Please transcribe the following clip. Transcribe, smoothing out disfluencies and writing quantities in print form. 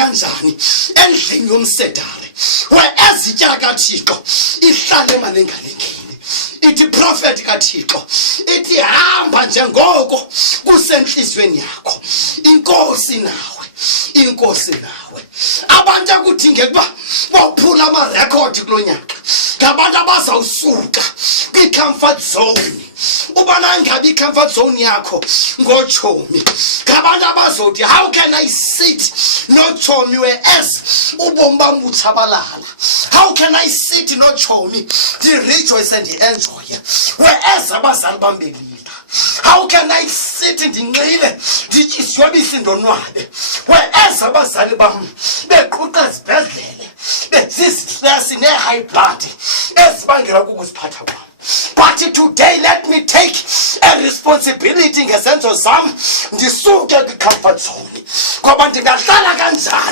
kanjani endlini yomsedari whereas itya kaThixo ihlale emalengeni ithi prophet kaThixo ithi hamba njengoko kusenhlizweni yakho inkosi nawe abantu akudingeka kuba bophula amarekhodi kulonyaka ngabantu abazawusuka kwi-comfort zone ubana ngabi comfort zone yakho ngochomi ngabantu abazothi how can I sit nochomi whereas ubomi bami buthabalala how can I sit nochomi rejoice and enjoy whereas abazali bami belila how can I sit ndinxile ndityiswabise ndonwabe whereas abazali bami beqhuqa ezibhedlele bezisistress ne-high blood ezibangela kukusiphatha kwami. But today let me take a responsibility ngesenzo zam ndisuke kwi-comfort zone ngoba ndingahlala kanjani